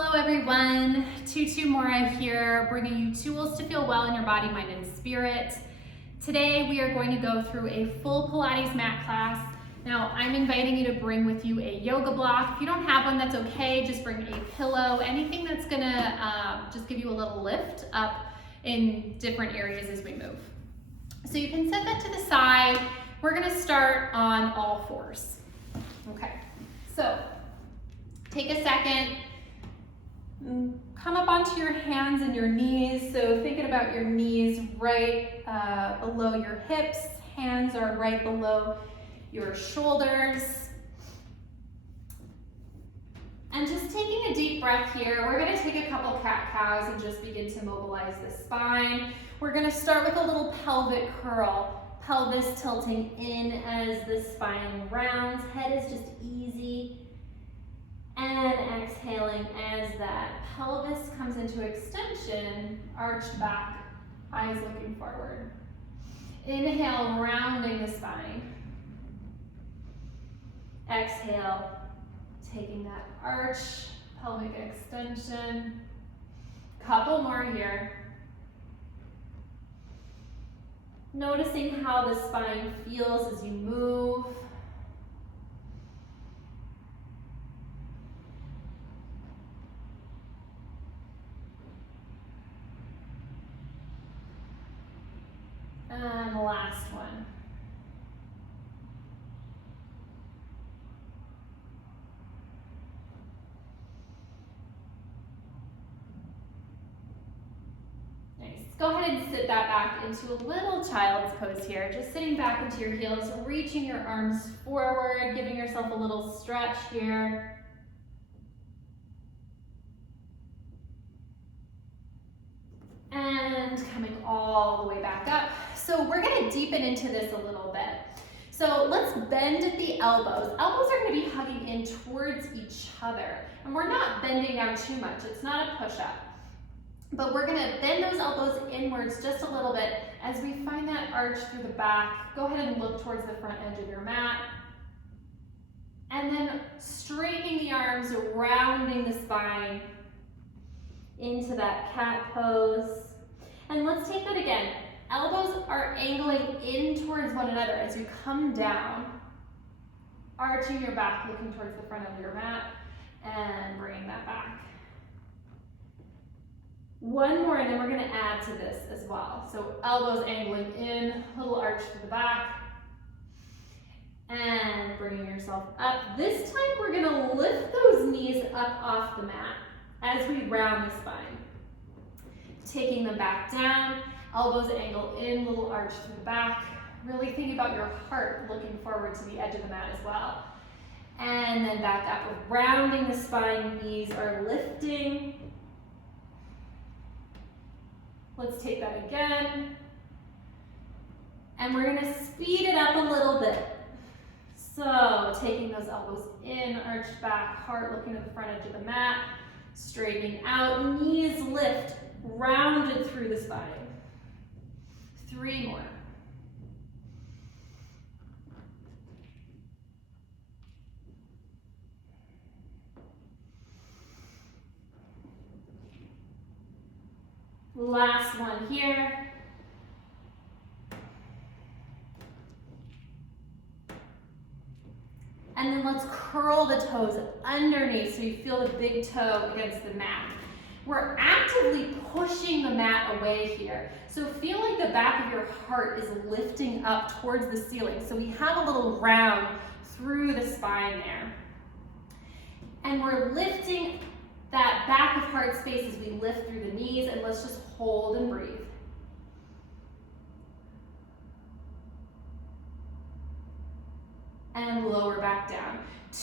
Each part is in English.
Hello everyone, Tutu Mora here, bringing you tools to feel well in your body, mind, and spirit. Today we are going to go through a full Pilates mat class. Now I'm inviting you to bring with you a yoga block. If you don't have one, that's okay, just bring a pillow, anything that's gonna just give you a little lift up in different areas as we move. So you can set that to the side. We're gonna start on all fours. Okay, so take a second. Come up onto your hands and your knees. So thinking about your knees right below your hips, hands are right below your shoulders. And just taking a deep breath here, we're gonna take a couple cat-cows and just begin to mobilize the spine. We're gonna start with a little pelvic curl, pelvis tilting in as the spine rounds, head is just easy. And exhaling as that pelvis comes into extension, arched back, eyes looking forward. Inhale, rounding the spine. Exhale, taking that arch, pelvic extension. Couple more here. Noticing how the spine feels as you move. And the last one. Nice. Go ahead and sit that back into a little child's pose here. Just sitting back into your heels, reaching your arms forward, giving yourself a little stretch here. And coming all the way back up. So we're gonna deepen into this a little bit. So let's bend at the elbows. Elbows are gonna be hugging in towards each other. And we're not bending down too much, it's not a push-up. But we're gonna bend those elbows inwards just a little bit as we find that arch through the back. Go ahead and look towards the front edge of your mat. And then straightening the arms, rounding the spine into that cat pose. And let's take that again. Elbows are angling in towards one another as you come down, arching your back, looking towards the front of your mat, and bringing that back. One more, and then we're gonna add to this as well. So elbows angling in, little arch to the back, and bringing yourself up. This time we're gonna lift those knees up off the mat as we round the spine. Taking them back down, elbows angle in, little arch to the back. Really think about your heart looking forward to the edge of the mat as well. And then back up, rounding the spine, knees are lifting. Let's take that again. And we're gonna speed it up a little bit. So taking those elbows in, arched back, heart looking at the front edge of the mat. Straightening out, knees lift, rounded through the spine. 3 more. Last one here. And then let's curl the toes underneath so you feel the big toe against the mat. We're actively pushing the mat away here. So feel like the back of your heart is lifting up towards the ceiling. So we have a little round through the spine there. And we're lifting that back of heart space as we lift through the knees, and let's just hold and breathe. And lower back down.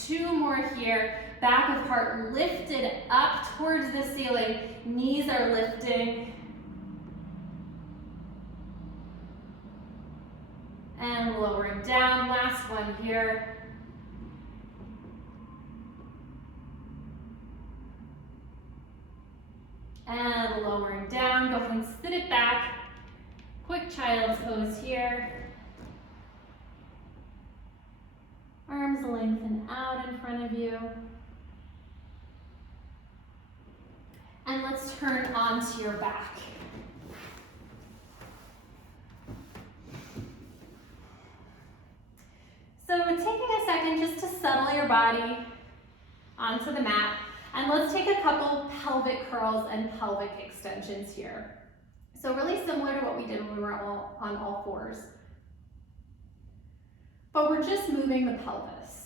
2 more here. Back of heart lifted up towards the ceiling. Knees are lifting. And lowering down. Last one here. And lowering down. Go ahead and sit it back. Quick child's pose here. Arms lengthen out in front of you. And let's turn onto your back. So taking a second just to settle your body onto the mat, and let's take a couple pelvic curls and pelvic extensions here. So really similar to what we did when we were on all fours. But we're just moving the pelvis.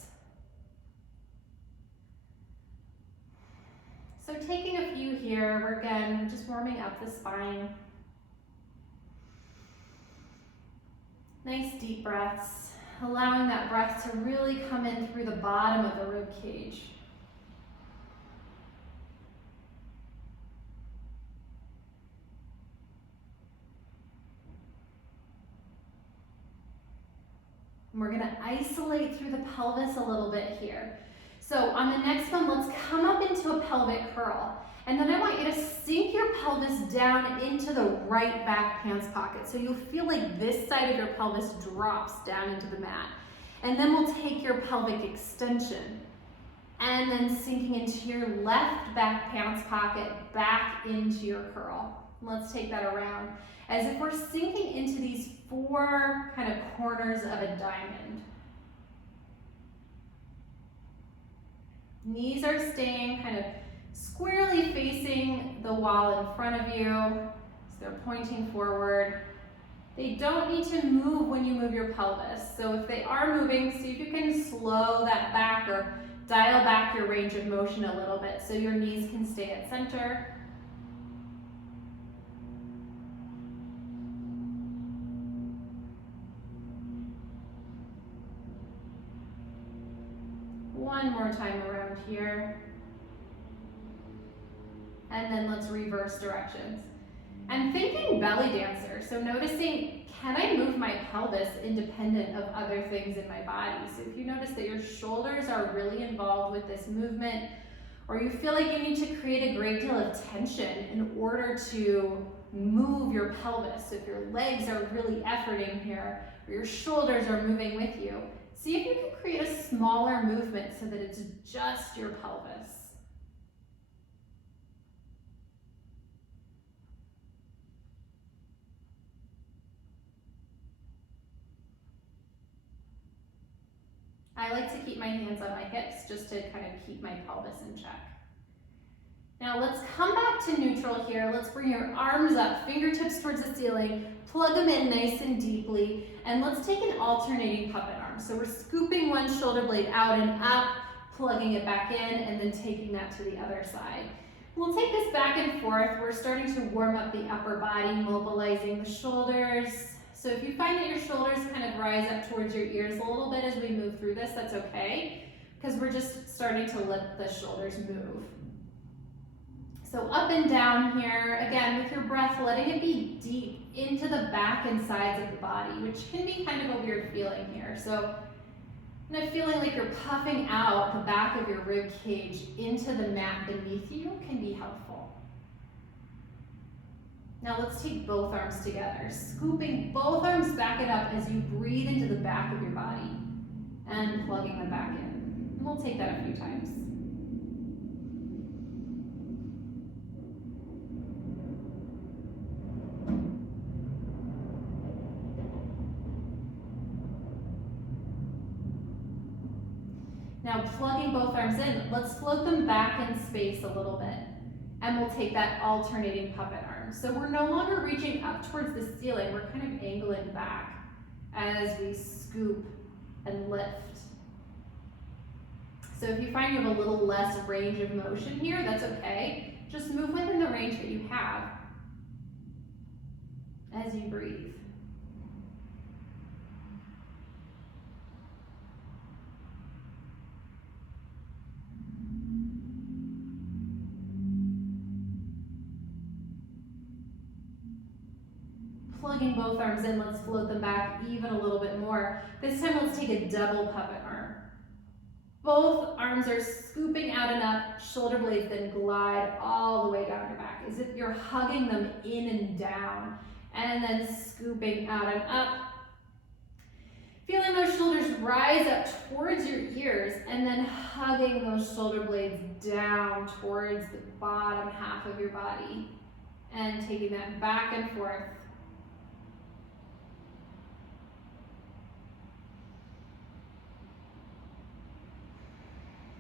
So taking a few here, we're again just warming up the spine. Nice deep breaths, allowing that breath to really come in through the bottom of the rib cage. And we're gonna isolate through the pelvis a little bit here. So on the next one, let's come up into a pelvic curl. And then I want you to sink your pelvis down into the right back pants pocket. So you'll feel like this side of your pelvis drops down into the mat. And then we'll take your pelvic extension and then sinking into your left back pants pocket back into your curl. Let's take that around as if we're sinking into these four kind of corners of a diamond. Knees are staying kind of squarely facing the wall in front of you, so they're pointing forward. They don't need to move when you move your pelvis. So if they are moving, see if you can slow that back or dial back your range of motion a little bit so your knees can stay at center. One more time around here. And then let's reverse directions. I'm thinking belly dancer, so noticing, can I move my pelvis independent of other things in my body? So if you notice that your shoulders are really involved with this movement, or you feel like you need to create a great deal of tension in order to move your pelvis, so if your legs are really efforting here, or your shoulders are moving with you, see if you can create a smaller movement so that it's just your pelvis. I like to keep my hands on my hips just to kind of keep my pelvis in check. Now let's come back to neutral here. Let's bring your arms up, fingertips towards the ceiling, plug them in nice and deeply, and let's take an alternating puppet arm. So we're scooping one shoulder blade out and up, plugging it back in, and then taking that to the other side. We'll take this back and forth. We're starting to warm up the upper body, mobilizing the shoulders. So if you find that your shoulders kind of rise up towards your ears a little bit as we move through this, that's okay, because we're just starting to let the shoulders move. So up and down here, again, with your breath, letting it be deep into the back and sides of the body, which can be kind of a weird feeling here. So kind of feeling like you're puffing out the back of your rib cage into the mat beneath you can be helpful. Now let's take both arms together, scooping both arms back it up as you breathe into the back of your body and plugging them back in. And we'll take that a few times. Now plugging both arms in, let's float them back in space a little bit. And we'll take that alternating puppet arm. So we're no longer reaching up towards the ceiling, we're kind of angling back as we scoop and lift. So if you find you have a little less range of motion here, that's okay. Just move within the range that you have as you breathe. Plugging both arms in, let's float them back even a little bit more. This time let's take a double puppet arm. Both arms are scooping out and up, shoulder blades then glide all the way down your back, as if you're hugging them in and down, and then scooping out and up. Feeling those shoulders rise up towards your ears and then hugging those shoulder blades down towards the bottom half of your body and taking that back and forth.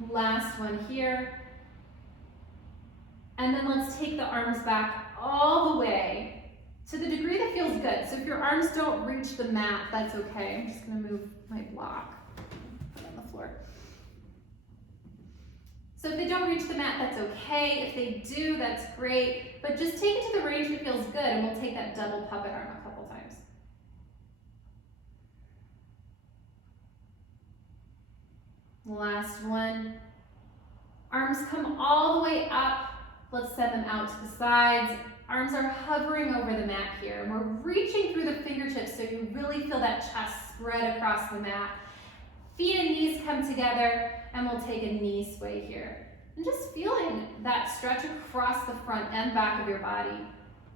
Last one here. And then let's take the arms back all the way to the degree that feels good. So if your arms don't reach the mat, that's okay. I'm just gonna move my block, put it on the floor. So if they don't reach the mat, that's okay. If they do, that's great. But just take it to the range that feels good, and we'll take that double puppet arm a couple times. Last one. Arms come all the way up. Let's send them out to the sides. Arms are hovering over the mat here. And we're reaching through the fingertips so you really feel that chest spread across the mat. Feet and knees come together, and we'll take a knee sway here. And just feeling that stretch across the front and back of your body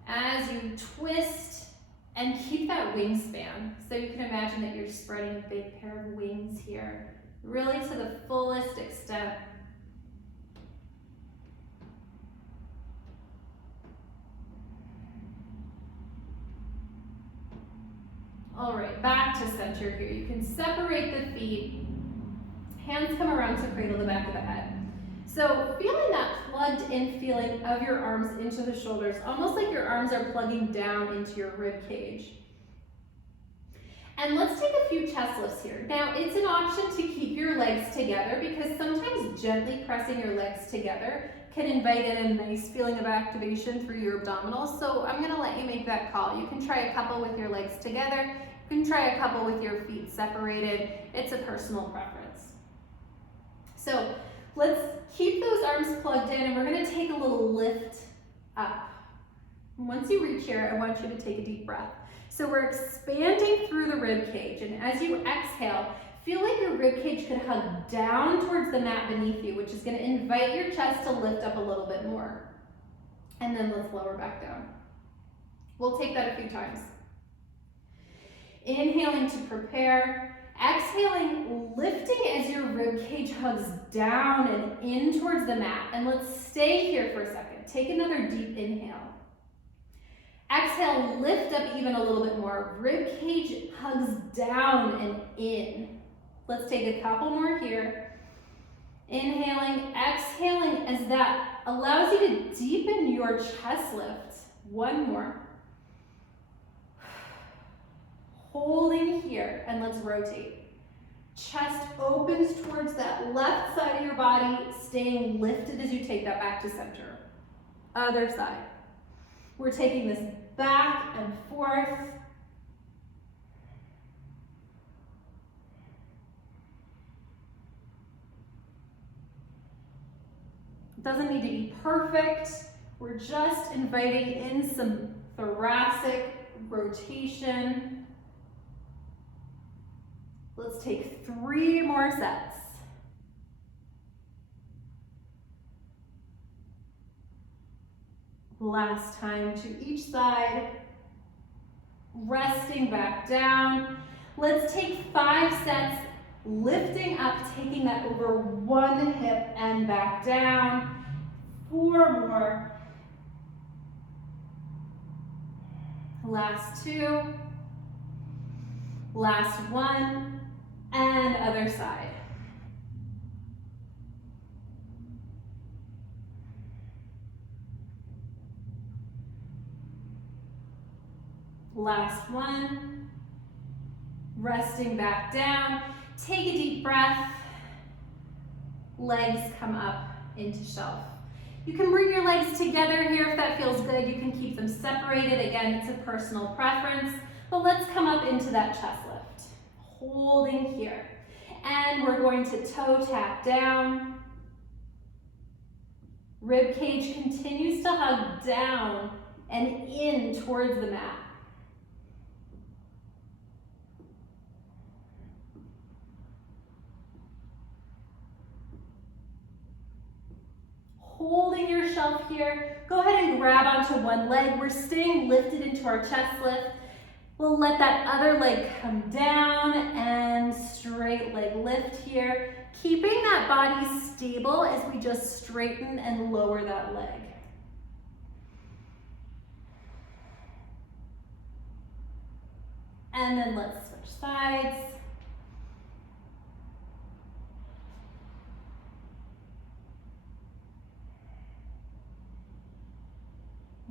as you twist and keep that wingspan. So you can imagine that you're spreading a big pair of wings here, really to the fullest extent. All right, back to center here. You can separate the feet. Hands come around to cradle the back of the head. So feeling that plugged in feeling of your arms into the shoulders, almost like your arms are plugging down into your rib cage. And let's take a few chest lifts here. Now, it's an option to keep your legs together because sometimes gently pressing your legs together can invite in a nice feeling of activation through your abdominals. So I'm gonna let you make that call. You can try a couple with your legs together. You can try a couple with your feet separated. It's a personal preference. So let's keep those arms plugged in, and we're gonna take a little lift up. Once you reach here, I want you to take a deep breath. So we're expanding through the rib cage, and as you exhale, feel like your rib cage could hug down towards the mat beneath you, which is gonna invite your chest to lift up a little bit more. And then let's lower back down. We'll take that a few times. Inhaling to prepare, exhaling, lifting as your rib cage hugs down and in towards the mat. And let's stay here for a second. Take another deep inhale. Exhale, lift up even a little bit more. Rib cage hugs down and in. Let's take a couple more here. Inhaling, exhaling as that allows you to deepen your chest lift. One more. Holding here, and let's rotate. Chest opens towards that left side of your body, staying lifted as you take that back to center. Other side. We're taking this back and forth. It doesn't need to be perfect. We're just inviting in some thoracic rotation. Let's take 3 more sets. Last time to each side. Resting back down. Let's take 5 sets, lifting up, taking that over one hip and back down. 4 more. Last 2. Last 1. And other side. Last 1. Resting back down. Take a deep breath. Legs come up into shelf. You can bring your legs together here if that feels good. You can keep them separated. Again, it's a personal preference. But let's come up into that chest lift. Holding here. And we're going to toe tap down. Rib cage continues to hug down and in towards the mat. Holding your shelf here. Go ahead and grab onto one leg. We're staying lifted into our chest lift. We'll let that other leg come down and straight right leg lift here, keeping that body stable as we just straighten and lower that leg. And then let's switch sides.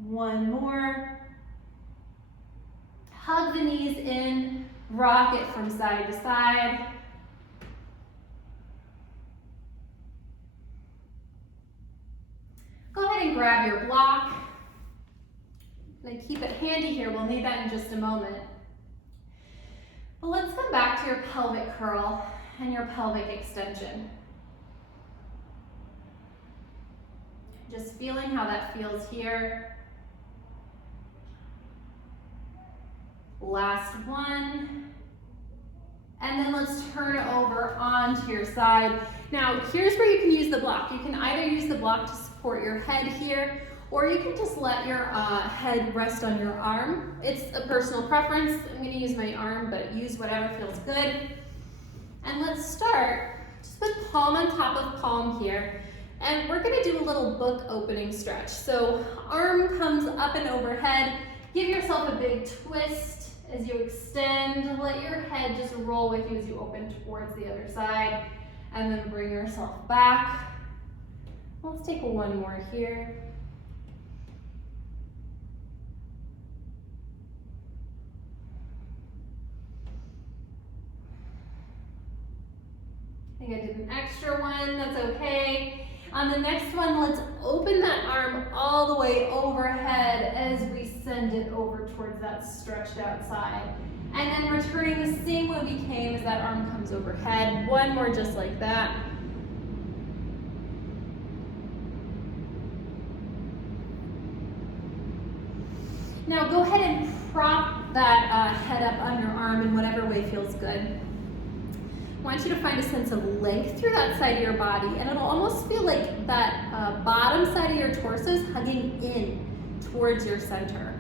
One more. Hug the knees in, rock it from side to side. Go ahead and grab your block. And keep it handy here, we'll need that in just a moment. But let's come back to your pelvic curl and your pelvic extension. Just feeling how that feels here. Last one. And then let's turn over onto your side. Now, here's where you can use the block. You can either use the block to support your head here, or you can just let your head rest on your arm. It's a personal preference. I'm gonna use my arm, but use whatever feels good. And let's start just with palm on top of palm here. And we're gonna do a little book opening stretch. So arm comes up and overhead. Give yourself a big twist as you extend. Let your head just roll with you as you open towards the other side. And then bring yourself back. Let's take one more here. I think I did an extra one, that's okay. On the next one, let's open that arm all the way overhead as we send it over towards that stretched out side. And then returning the same way we came as that arm comes overhead. One more just like that. Now go ahead and prop that head up on your arm in whatever way feels good. I want you to find a sense of length through that side of your body, and it'll almost feel like that bottom side of your torso is hugging in towards your center.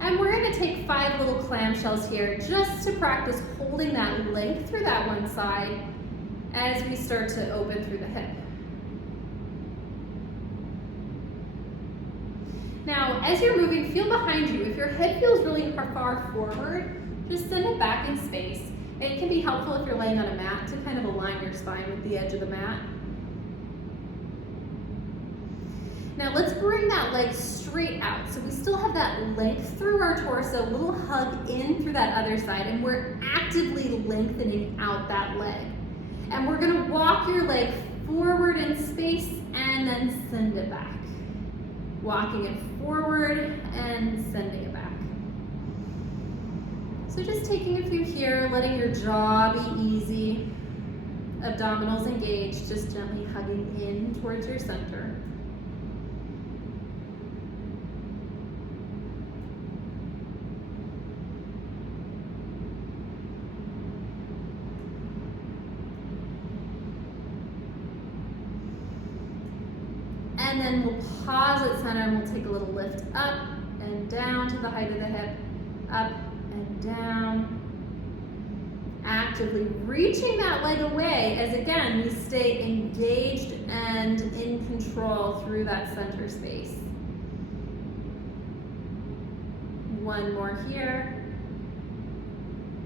And we're going to take 5 little clamshells here just to practice holding that length through that one side as we start to open through the hip. Now, as you're moving, feel behind you. If your head feels really far forward, just send it back in space. It can be helpful if you're laying on a mat to kind of align your spine with the edge of the mat. Now let's bring that leg straight out. So we still have that length through our torso, a little hug in through that other side, and we're actively lengthening out that leg. And we're gonna walk your leg forward in space and then send it back. Walking it forward and sending it back. So just taking a few here, letting your jaw be easy. Abdominals engaged, just gently hugging in towards your center. And then we'll pause at center and we'll take a little lift up and down to the height of the hip, up and down. Actively reaching that leg away as again, we stay engaged and in control through that center space. One more here.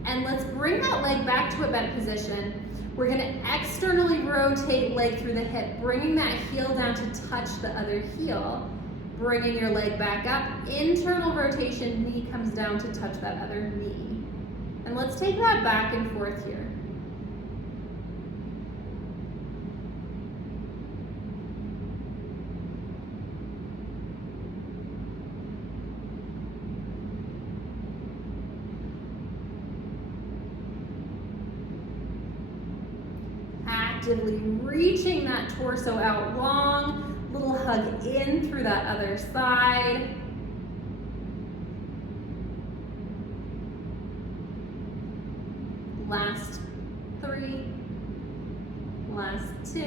And let's bring that leg back to a bent position. We're gonna externally rotate leg through the hip, bringing that heel down to touch the other heel. Bringing your leg back up, internal rotation, knee comes down to touch that other knee. And let's take that back and forth here. Actively reaching that torso out long, little hug in through that other side. Last 3, last 2,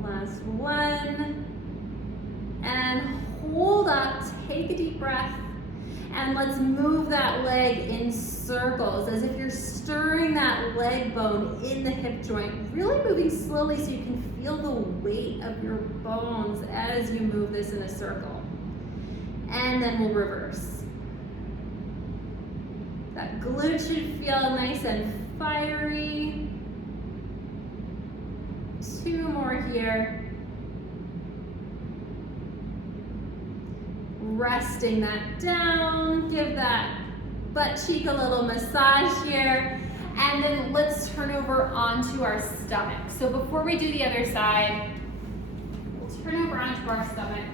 last 1, and hold up, take a deep breath, and let's move that leg in circles as if you're stirring that leg bone in the hip joint, really moving slowly so you can feel the weight of your bones as you move this in a circle. And then we'll reverse. That glute should feel nice and fiery. 2 more here. Resting that down, give that butt cheek a little massage here, and then let's turn over onto our stomach. So before we do the other side, we'll turn over onto our stomach.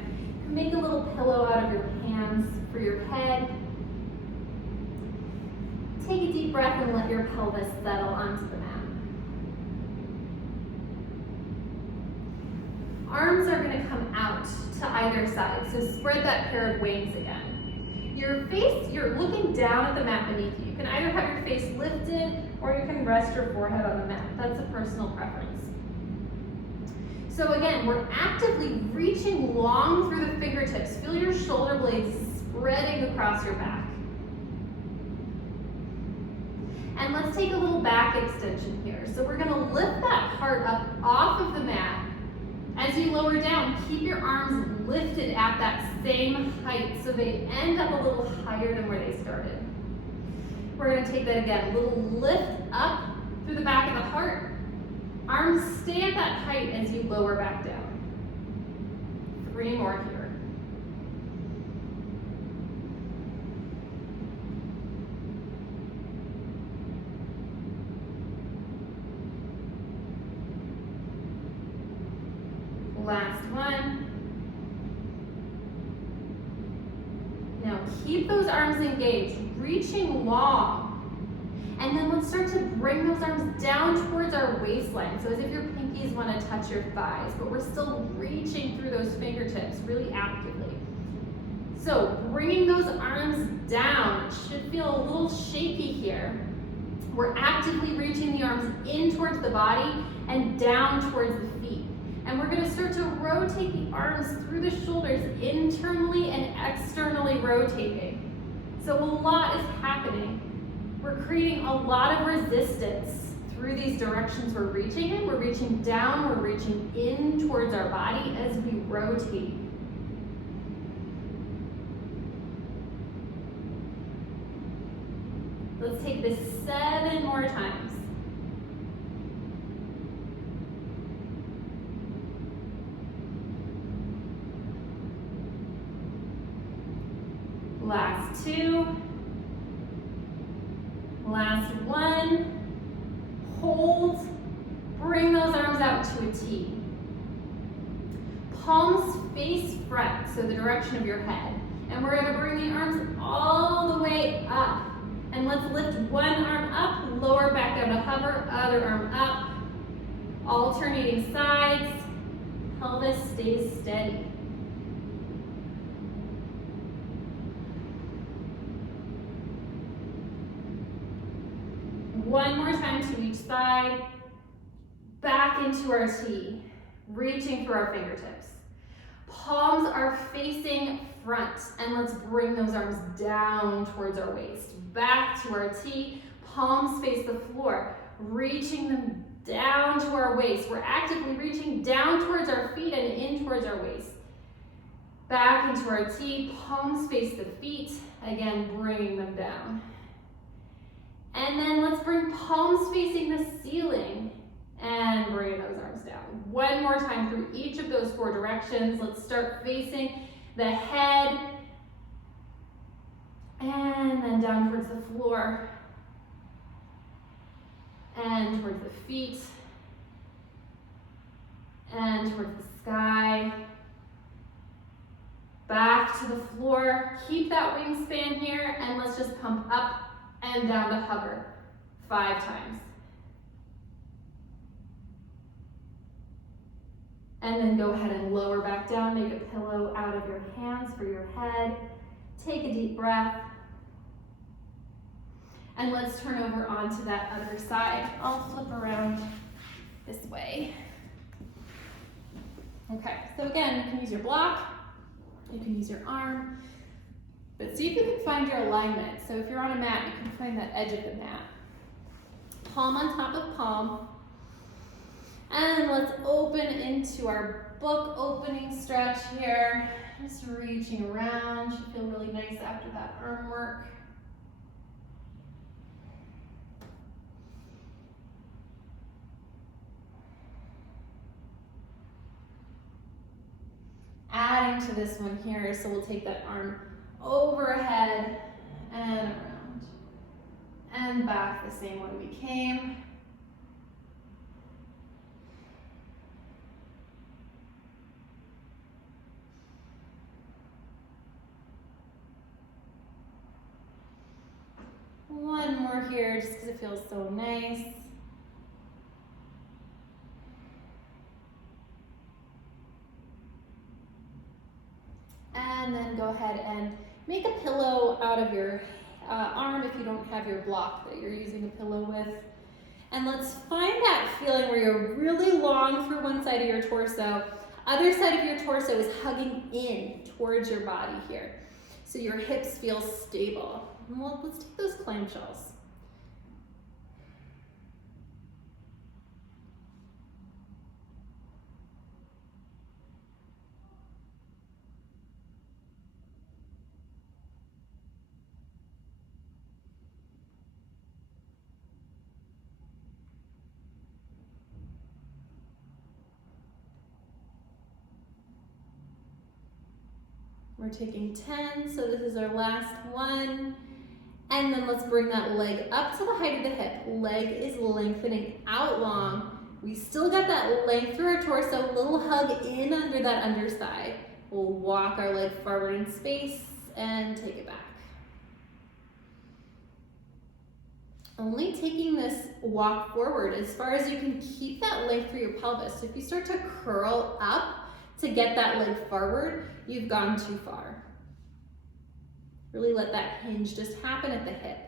Make a little pillow out of your hands for your head. Take a deep breath and let your pelvis settle onto the mat. Arms are going to come out to either side, so spread that pair of wings again. Your face, you're looking down at the mat beneath you. You can either have your face lifted or you can rest your forehead on the mat. That's a personal preference. So again, we're actively reaching long through the fingertips. Feel your shoulder blades spreading across your back. And let's take a little back extension here. So we're going to lift that heart up off of the mat. As you lower down, keep your arms lifted at that same height so they end up a little higher than where they started. We're going to take that again, a little lift up through the back of the heart. Arms stay at that height as you lower back down. 3 more here. Last one. Now keep those arms engaged, reaching long. And then let's start to bring those arms down towards our waistline. So as if your pinkies want to touch your thighs, but we're still reaching through those fingertips really actively. So bringing those arms down, it should feel a little shaky here. We're actively reaching the arms in towards the body and down towards the feet. And we're going to start to rotate the arms through the shoulders, internally and externally rotating. So a lot is happening. We're creating a lot of resistance through these directions we're reaching in. We're reaching down, we're reaching in towards our body as we rotate. Let's take this 7 more times. Last 2. Last 1. Hold. Bring those arms out to a T. Palms face front, so the direction of your head. And we're going to bring the arms all the way up. And let's lift one arm up, lower back down to hover, other arm up. Alternating sides. Pelvis stays steady. One more time to each side. Back into our T, reaching through our fingertips. Palms are facing front, and let's bring those arms down towards our waist. Back to our T, palms face the floor, reaching them down to our waist. We're actively reaching down towards our feet and in towards our waist. Back into our T, palms face the feet, again bringing them down. And then let's bring palms facing the ceiling and bring those arms down. One more time through each of those 4 directions. Let's start facing the head and then down towards the floor and towards the feet and towards the sky. Back to the floor. Keep that wingspan here and let's just pump up and down to hover 5 times. And then go ahead and lower back down, make a pillow out of your hands for your head. Take a deep breath. And let's turn over onto that other side. I'll flip around this way. Okay, so again, you can use your block, you can use your arm, but see if you can find your alignment. So if you're on a mat, you can find that edge of the mat. palm on top of palm. And let's open into our book opening stretch here. Just reaching around. Should feel really nice after that arm work. Adding to this one here, so we'll take that arm overhead and around. And back the same way we came. One more here, just because it feels so nice. And then go ahead and make a pillow out of your arm if you don't have your block that you're using a pillow with. And let's find that feeling where you're really long through one side of your torso. Other side of your torso is hugging in towards your body here. So your hips feel stable. Well, let's take those clamshells. We're taking 10, so this is our last one. And then let's bring that leg up to the height of the hip. Leg is lengthening out long. We still got that length through our torso, little hug in under that underside. We'll walk our leg forward in space and take it back. Only taking this walk forward as far as you can keep that length through your pelvis. So if you start to curl up to get that leg forward, you've gone too far. Really let that hinge just happen at the hip.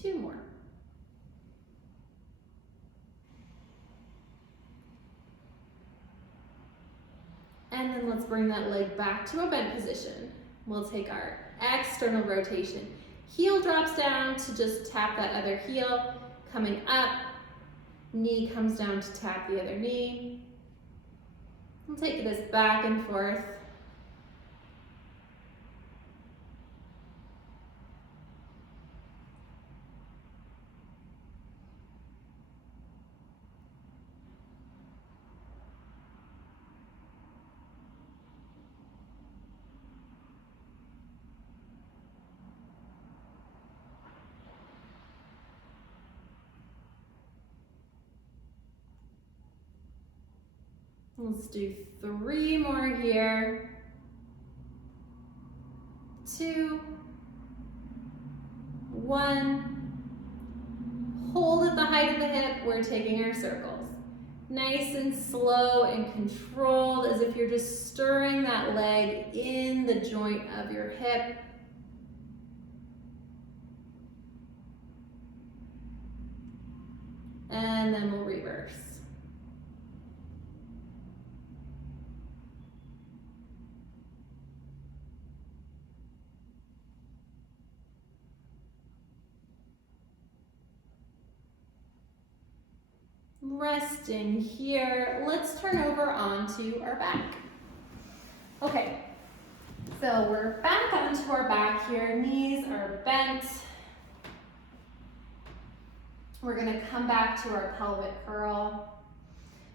Two more. And then let's bring that leg back to a bent position. We'll take our external rotation. Heel drops down to just tap that other heel, coming up. Knee comes down to tap the other knee. We'll take this back and forth. Let's do 3 more here. 2, 1. Hold at the height of the hip. We're taking our circles. Nice and slow and controlled, as if you're just stirring that leg in the joint of your hip. And then we'll reverse. Resting here. Let's turn over onto our back. Okay, so we're back onto our back here. Knees are bent. We're gonna come back to our pelvic curl.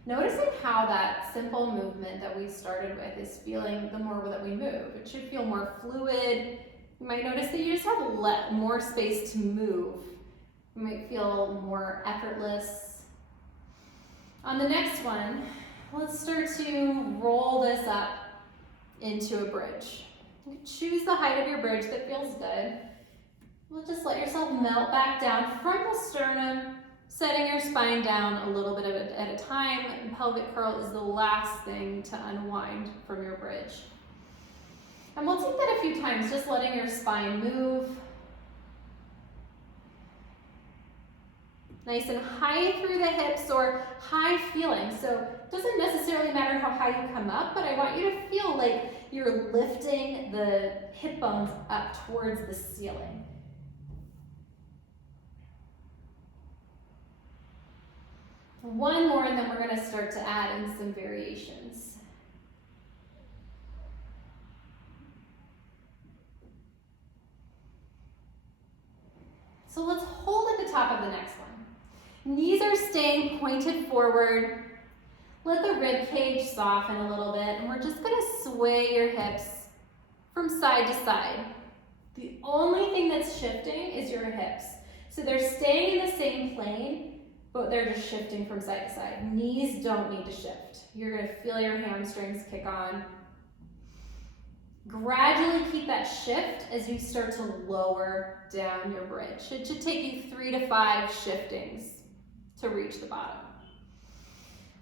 Noticing how that simple movement that we started with is feeling the more that we move. It should feel more fluid. You might notice that you just have more space to move. You might feel more effortless. On the next one, let's start to roll this up into a bridge. Choose the height of your bridge that feels good. We'll just let yourself melt back down, frontal sternum, setting your spine down a little bit at a time. And pelvic curl is the last thing to unwind from your bridge. And we'll take that a few times, just letting your spine move. Nice and high through the hips, or high feeling. So doesn't necessarily matter how high you come up, but I want you to feel like you're lifting the hip bones up towards the ceiling. One more, and then we're going to start to add in some variations. So let's hold at the top of the next one. Knees are staying pointed forward. Let the rib cage soften a little bit, and we're just going to sway your hips from side to side. The only thing that's shifting is your hips. So they're staying in the same plane, but they're just shifting from side to side. Knees don't need to shift. You're going to feel your hamstrings kick on. Gradually keep that shift as you start to lower down your bridge. It should take you 3 to 5 shiftings to reach the bottom.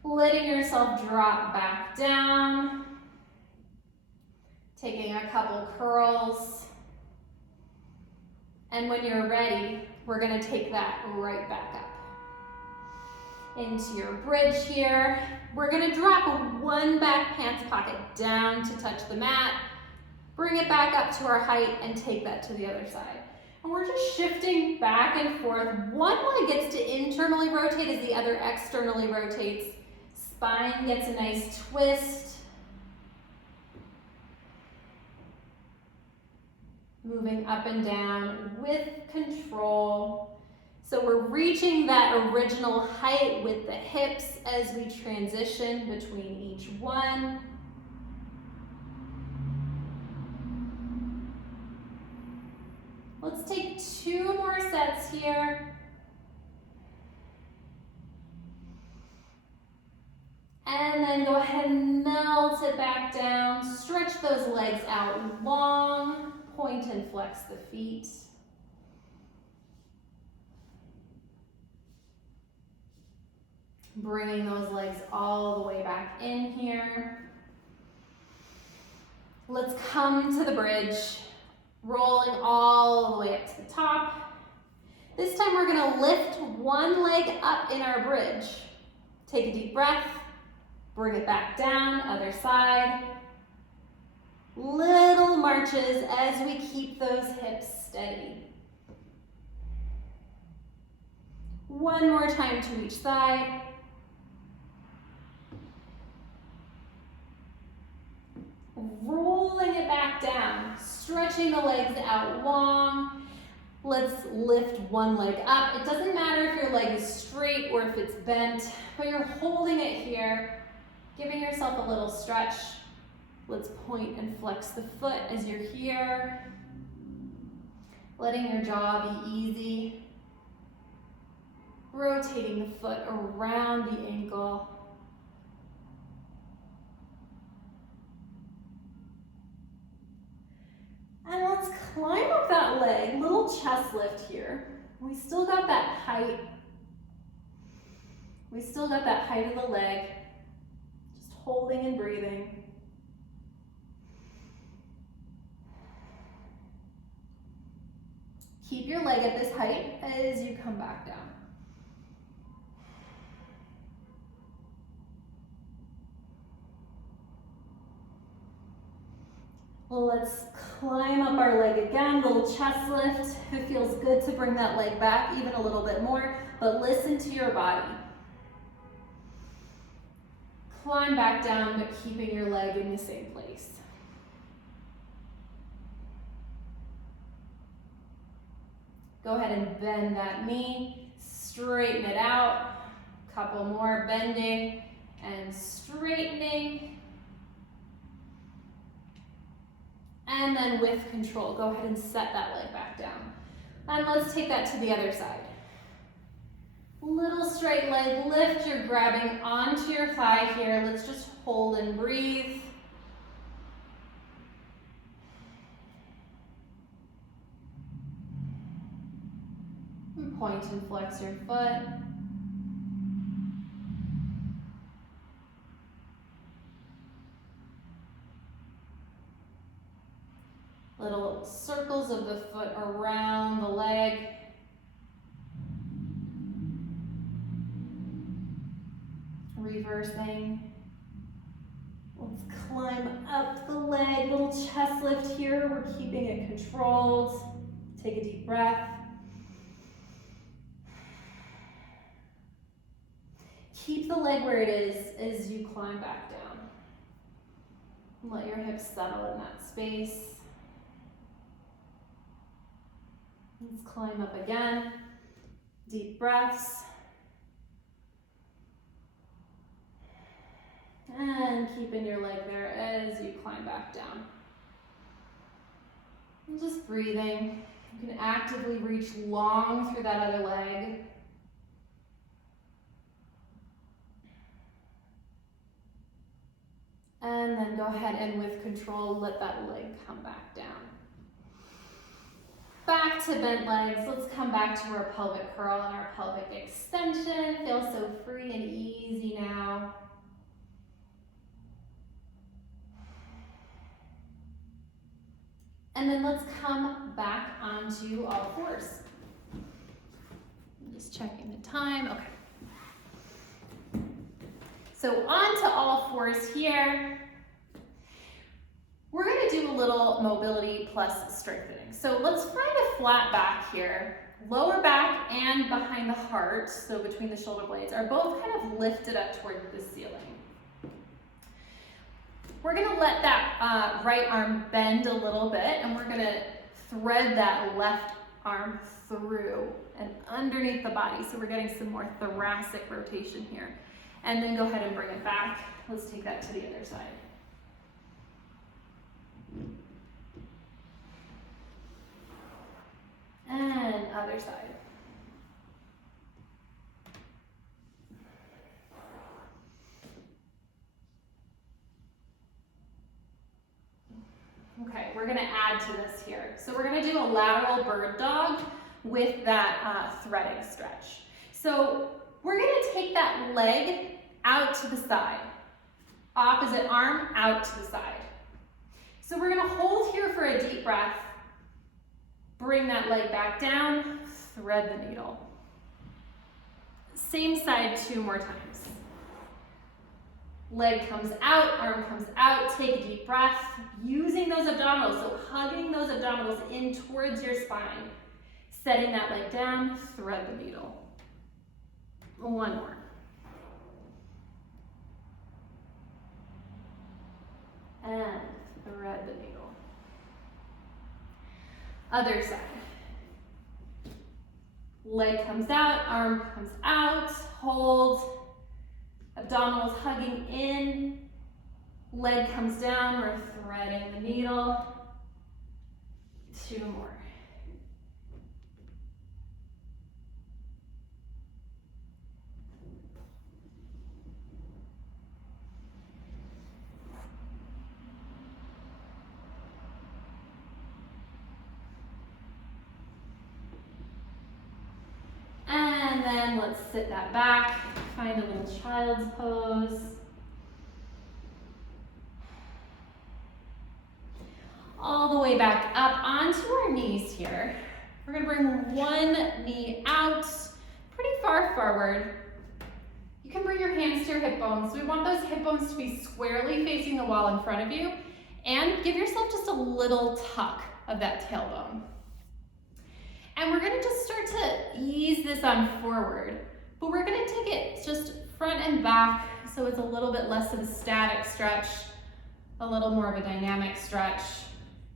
Letting yourself drop back down. Taking a couple curls. And when you're ready, we're going to take that right back up into your bridge here. We're going to drop one back pants pocket down to touch the mat. Bring it back up to our height and take that to the other side. And we're just shifting back and forth. One leg gets to internally rotate as the other externally rotates. Spine gets a nice twist. Moving up and down with control. So we're reaching that original height with the hips as we transition between each one. Let's take 2 more sets here. And then go ahead and melt it back down. Stretch those legs out long. Point and flex the feet. Bringing those legs all the way back in here. Let's come to the bridge. Rolling all the way up to the top. This time we're going to lift one leg up in our bridge. Take a deep breath. Bring it back down, other side. Little marches as we keep those hips steady. One more time to each side. Rolling it back down, stretching the legs out long. Let's lift one leg up. It doesn't matter if your leg is straight or if it's bent, but you're holding it here, giving yourself a little stretch. Let's point and flex the foot as you're here. Letting your jaw be easy. Rotating the foot around the ankle. And let's climb up that leg, little chest lift here. We still got that height. We still got that height of the leg. Just holding and breathing. Keep your leg at this height as you come back down. Let's climb up our leg again, little chest lift. It feels good to bring that leg back even a little bit more, but listen to your body. Climb back down, but keeping your leg in the same place. Go ahead and bend that knee, straighten it out. Couple more, bending and straightening. And then with control, go ahead and set that leg back down. And let's take that to the other side. Little straight leg lift, you're grabbing onto your thigh here. Let's just hold and breathe. And point and flex your foot. Little circles of the foot around the leg. reversing. Let's climb up the leg, little chest lift here. We're keeping it controlled. Take a deep breath. Keep the leg where it is as you climb back down. Let your hips settle in that space. Let's climb up again. Deep breaths. And keeping your leg there as you climb back down. And just breathing. You can actively reach long through that other leg. And then go ahead and with control, let that leg come back down. Back to bent legs. Let's come back to our pelvic curl and our pelvic extension. Feel so free and easy now. And then let's come back onto all fours. I'm just checking the time. Okay. So onto all fours here. We're going to do a little mobility plus strengthening. So let's find a flat back here. Lower back and behind the heart, so between the shoulder blades, are both kind of lifted up toward the ceiling. We're going to let that right arm bend a little bit, and we're going to thread that left arm through and underneath the body. So we're getting some more thoracic rotation here. And then go ahead and bring it back. Let's take that to the other side. And other side. Okay, we're going to add to this here. So we're going to do a lateral bird dog with that threading stretch. So we're going to take that leg out to the side. Opposite arm out to the side. So we're going to hold here for a deep breath. Bring that leg back down. Thread the needle. Same side 2 more times. Leg comes out, arm comes out, take a deep breath, using those abdominals, so hugging those abdominals in towards your spine. Setting that leg down, thread the needle. One more. And thread the needle. Other side. Leg comes out, arm comes out, hold. Abdominals hugging in, leg comes down, we're threading the needle. 2 more. And then let's sit that back. Find a little child's pose. All the way back up onto our knees here. We're going to bring one knee out pretty far forward. You can bring your hands to your hip bones. We want those hip bones to be squarely facing the wall in front of you, and give yourself just a little tuck of that tailbone. And we're going to just start to ease this on forward. But we're going to take it just front and back, so it's a little bit less of a static stretch, a little more of a dynamic stretch.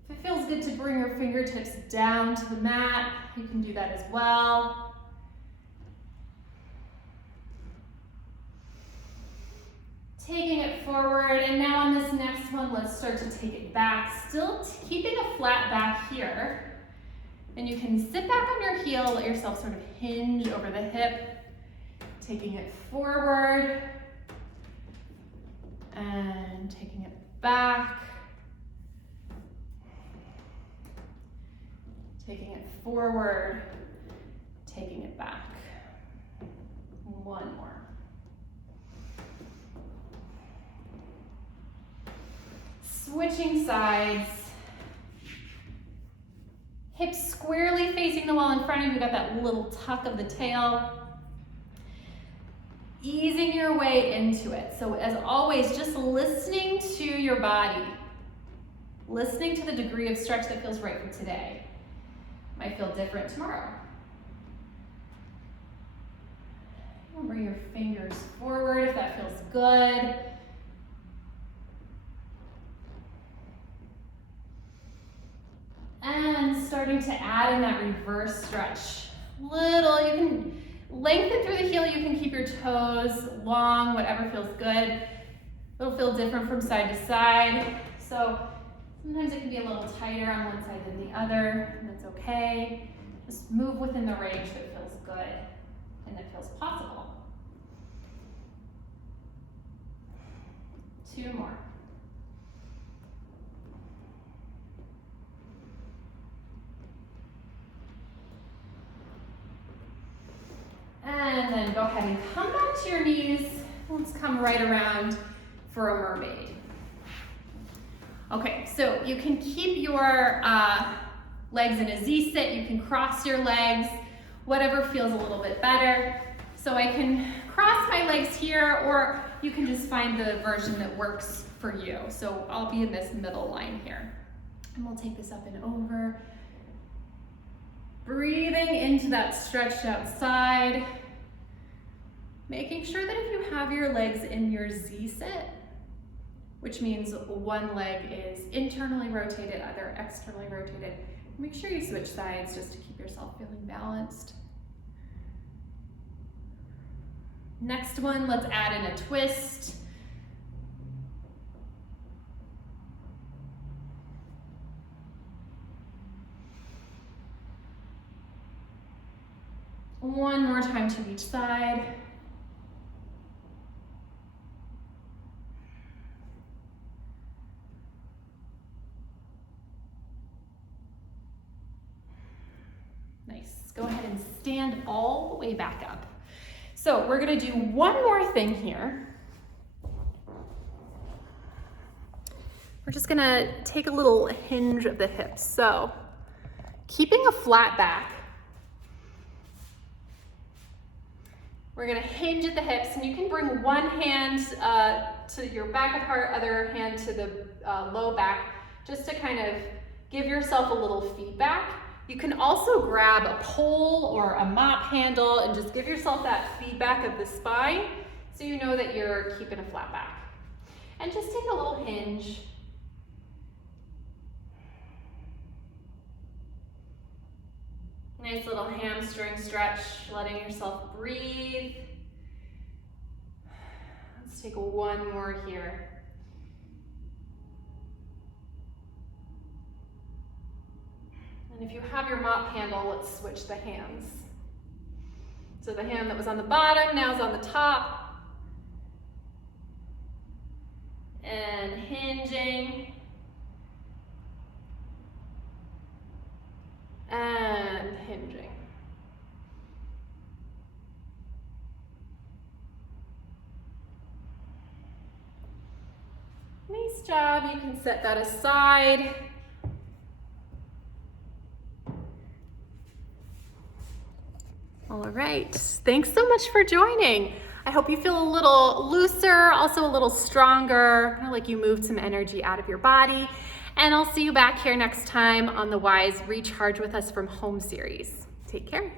If it feels good to bring your fingertips down to the mat, you can do that as well. Taking it forward, and now on this next one, let's start to take it back, still keeping a flat back here. And you can sit back on your heel, let yourself sort of hinge over the hip. Taking it forward and taking it back. Taking it forward, taking it back. One more. Switching sides. Hips squarely facing the wall in front of you. We got that little tuck of the tail. easing your way into it. So as always, just listening to your body, listening to the degree of stretch that feels right for today. Might feel different tomorrow. Bring your fingers forward if that feels good. And starting to add in that reverse stretch. Little, you can lengthen through the heel, you can keep your toes long, whatever feels good. It'll feel different from side to side. So sometimes it can be a little tighter on one side than the other, and that's okay. Just move within the range that feels good and that feels possible. 2 more. And then go ahead and come back to your knees. Let's come right around for a mermaid. Okay, so you can keep your legs in a Z-sit. You can cross your legs, whatever feels a little bit better. So I can cross my legs here, or you can just find the version that works for you. So I'll be in this middle line here. And we'll take this up and over. Breathing into that stretched out side. Making sure that if you have your legs in your Z-sit, which means one leg is internally rotated, other externally rotated, make sure you switch sides just to keep yourself feeling balanced. Next one, let's add in a twist. One more time to each side. Nice. Go ahead and stand all the way back up. So we're gonna do one more thing here. We're just gonna take a little hinge of the hips. So keeping a flat back, we're gonna hinge at the hips, and you can bring one hand to your back of heart, other hand to the low back, just to kind of give yourself a little feedback. You can also grab a pole or a mop handle and just give yourself that feedback of the spine so you know that you're keeping a flat back. And just take a little hinge. Nice little hamstring stretch, letting yourself breathe. Let's take one more here. And if you have your mop handle, let's switch the hands. So the hand that was on the bottom now is on the top. And hinging. And hinging. Nice job. You can set that aside. All right, thanks so much for joining. I hope you feel a little looser, also a little stronger, kind of like you moved some energy out of your body. And I'll see you back here next time on the Wise Recharge with Us from Home series. Take care.